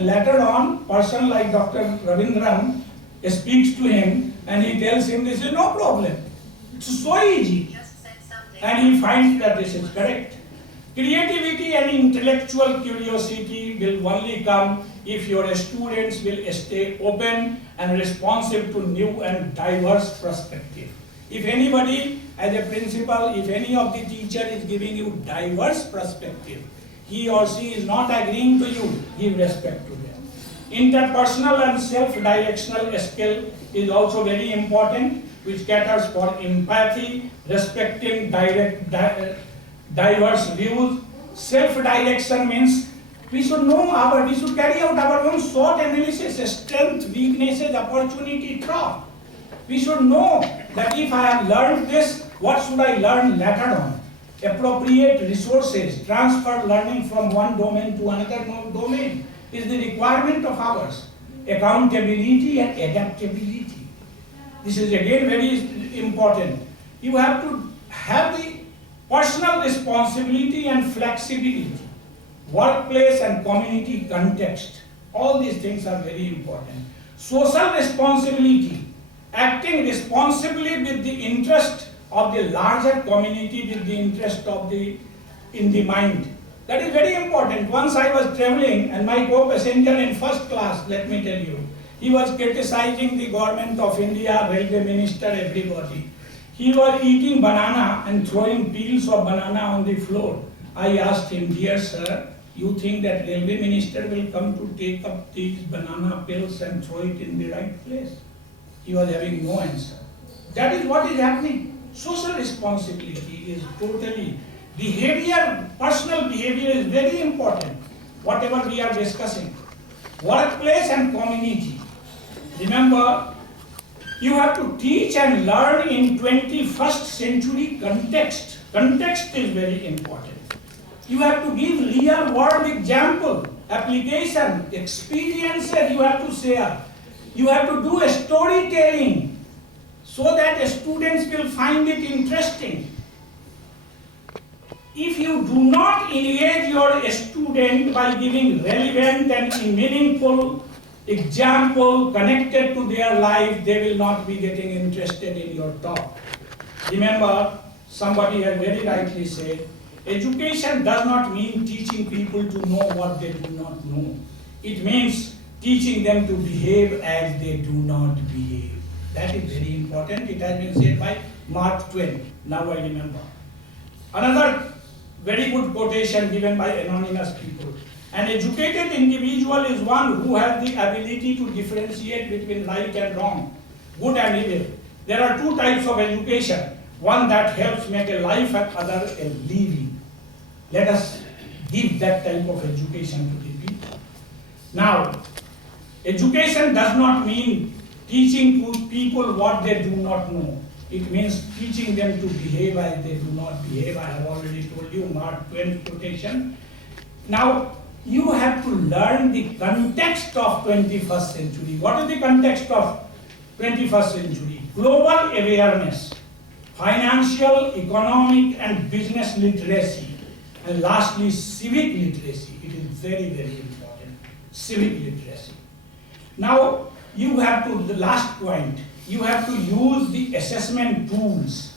And later on, person like Dr. Ravindran speaks to him and he tells him this is no problem. It's so easy. And he finds that this is correct. Creativity and intellectual curiosity will only come if your students will stay open and responsive to new and diverse perspective. If anybody, as a principal, if any of the teacher is giving you diverse perspective, he or she is not agreeing to you, give respect to them. Interpersonal and self-directional skill is also very important, which caters for empathy, respecting diverse views. Self-direction means we should carry out our own SWOT analysis, strength, weaknesses, opportunity, threat. We should know that if I have learned this, what should I learn later on? Appropriate resources, transfer learning from one domain to another domain is the requirement of ours. Accountability and adaptability. This is again very important. You have to have the personal responsibility and flexibility, workplace and community context. All these things are very important. Social responsibility, acting responsibly with the interest of the larger community, with the interest of in the mind. That is very important. Once I was traveling and my co-passenger in first class, let me tell you, he was criticizing the government of India, railway minister, everybody. He was eating banana and throwing peels of banana on the floor. I asked him, dear sir, you think that railway minister will come to take up these banana peels and throw it in the right place? He was having no answer. That is what is happening. Social responsibility is totally, personal behavior is very important, whatever we are discussing. Workplace and community. Remember, you have to teach and learn in 21st century context. Context is very important. You have to give real world example, application, experiences you have to share. You have to do a storytelling so that students will find it interesting. If you do not engage your student by giving relevant and meaningful example connected to their life, they will not be getting interested in your talk. Remember, somebody has very rightly said, education does not mean teaching people to know what they do not know. It means teaching them to behave as they do not behave. That is very important. It has been said by Mark Twain. Now I remember. Another very good quotation given by anonymous people. An educated individual is one who has the ability to differentiate between right and wrong, good and evil. There are two types of education. One that helps make a life and other a living. Let us give that type of education to the people. Now, education does not mean teaching to people what they do not know. It means teaching them to behave as they do not behave. I have already told you Mark Twain quotation. Now, you have to learn the context of 21st century. What is the context of 21st century? Global awareness, financial, economic and business literacy, and lastly, civic literacy. It is very, very important. Civic literacy. Now, you have to, the last point, you have to use the assessment tools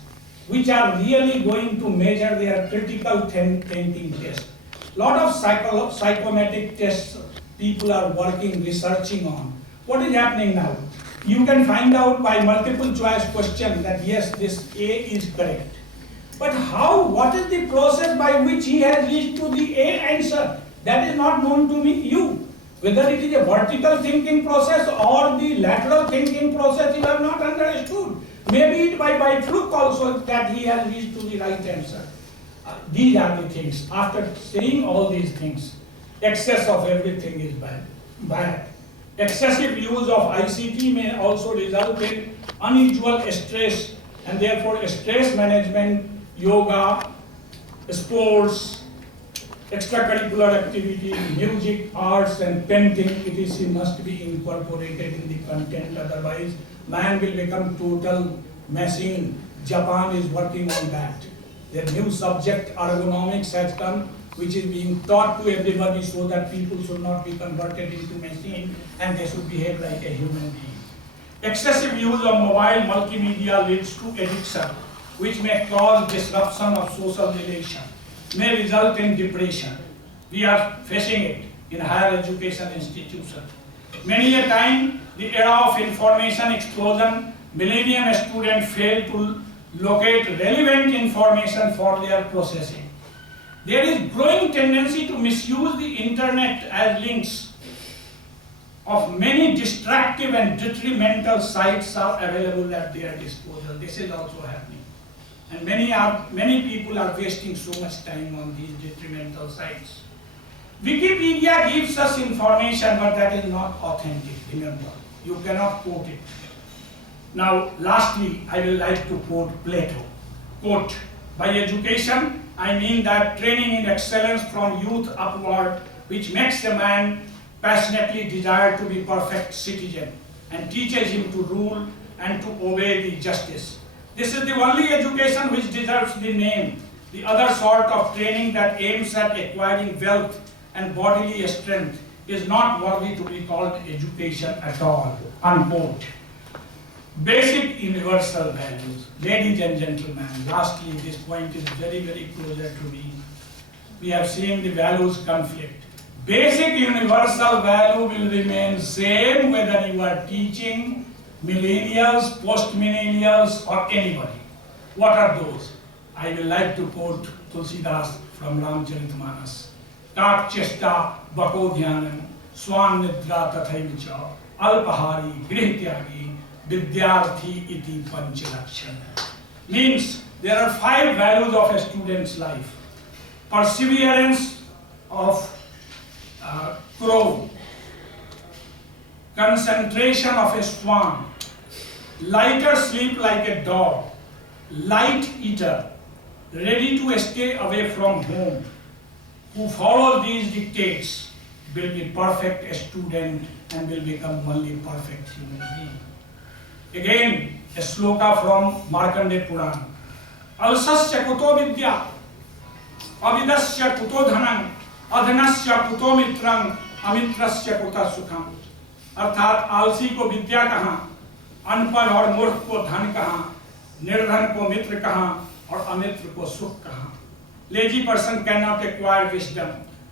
which are really going to measure their critical thinking test. Lot of psychometric tests people are working, researching on. What is happening now? You can find out by multiple choice question that yes, this A is correct. But how, what is the process by which he has reached to the A answer? That is not known to you. Whether it is a vertical thinking process or the lateral thinking process, you have not understood. Maybe it by fluke also that he has reached to the right answer. These are the things. After saying all these things, excess of everything is bad. Excessive use of ICT may also result in unusual stress, and therefore stress management, yoga, sports, extracurricular activity, music, arts and painting, etc. must be incorporated in the content, otherwise man will become total machine. Japan is working on that. Their new subject, ergonomics, has come which is being taught to everybody so that people should not be converted into machine and they should behave like a human being. Excessive use of mobile multimedia leads to addiction, which may cause disruption of social relation, may result in depression. We are facing it in higher education institutions. Many a time, the era of information explosion, millennium students fail to locate relevant information for their processing. There is growing tendency to misuse the internet as links of many destructive and detrimental sites are available at their disposal. This is also happening. And many people are wasting so much time on these detrimental sites. Wikipedia gives us information, but that is not authentic, remember. You cannot quote it. Now, lastly, I will like to quote Plato. Quote, by education, I mean that training in excellence from youth upward, which makes a man passionately desire to be perfect citizen and teaches him to rule and to obey the justice. This is the only education which deserves the name. The other sort of training that aims at acquiring wealth and bodily strength is not worthy to be called education at all. Unquote. Basic universal values. Ladies and gentlemen, lastly, this point is very, very closer to me. We have seen the values conflict. Basic universal value will remain same whether you are teaching millennials, post-millennials, or anybody. What are those? I will like to quote Tulsidas from Ramcharitmanas. Tat chesta bako dhyanam, swan nidra tathaiva cha, alpahari grihyagi, vidyarthi iti panchalakshan. Means there are 5 values of a student's life. Perseverance of crow, concentration of a swan, lighter sleep like a dog, light eater, ready to stay away from home. Who follows these dictates will be perfect student and will become only perfect human being. Again, a sloka from Markandeya Puran. Alsasya kuto vidya, avidasya kuto dhanam, adhanasya kuto mitrang, amitrasya kuta sukham. अर्थात आलसी को विद्या कहाँ, अनपढ़ और मूर्ख को धन कहाँ, निर्धन को मित्र कहाँ और अमित्र को सुख कहाँ. Lazy person cannot acquire wisdom.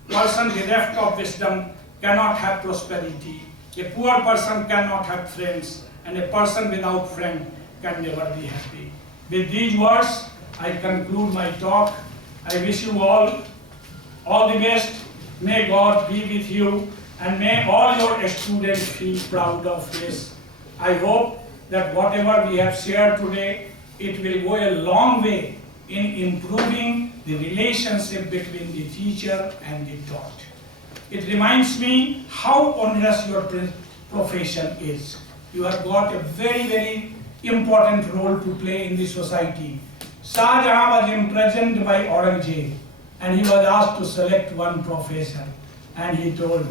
Person bereft of wisdom cannot have prosperity. A poor person cannot have friends, and a person without friend can never be happy. With these words, I conclude my talk. I wish you all the best. May God be with you, and may all your students feel proud of this. I hope that whatever we have shared today, it will go a long way in improving the relationship between the teacher and the taught. It reminds me how onerous your profession is. You have got a very, very important role to play in the society. Shah Jahan was imprisoned by Aurangzeb, and he was asked to select one profession, and he told,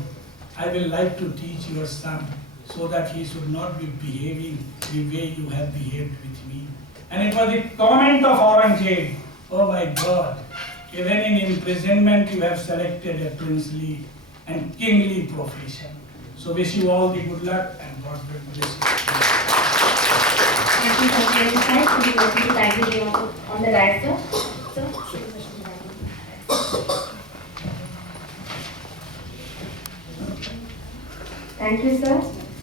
I will like to teach your son so that he should not be behaving the way you have behaved with me. And it was the comment of Aurangzeb, oh my God, even in imprisonment you have selected a princely and kingly profession. So wish you all the good luck and God bless you. Thank you for your insight. We will be library on the right, sir. Thank you, sir.